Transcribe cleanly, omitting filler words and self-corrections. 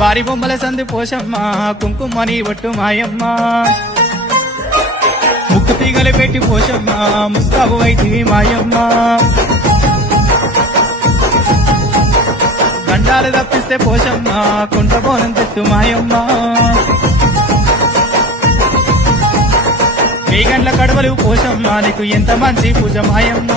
వారి బొమ్మల సంది పోషమ్మ కుంకుమని ఒట్టు మాయమ్మ ముక్కు తీగలు పెట్టి పోషమ్మ ముస్తాబు వైతివి మాయమ్మ గండాలు తప్పిస్తే పోషమ్మ కుంట బోనం తెత్తు మాయమ్మ మీ గండ్ల కడవలు పోషమ్మ నీకు ఎంత మంచి పూజ మాయమ్మ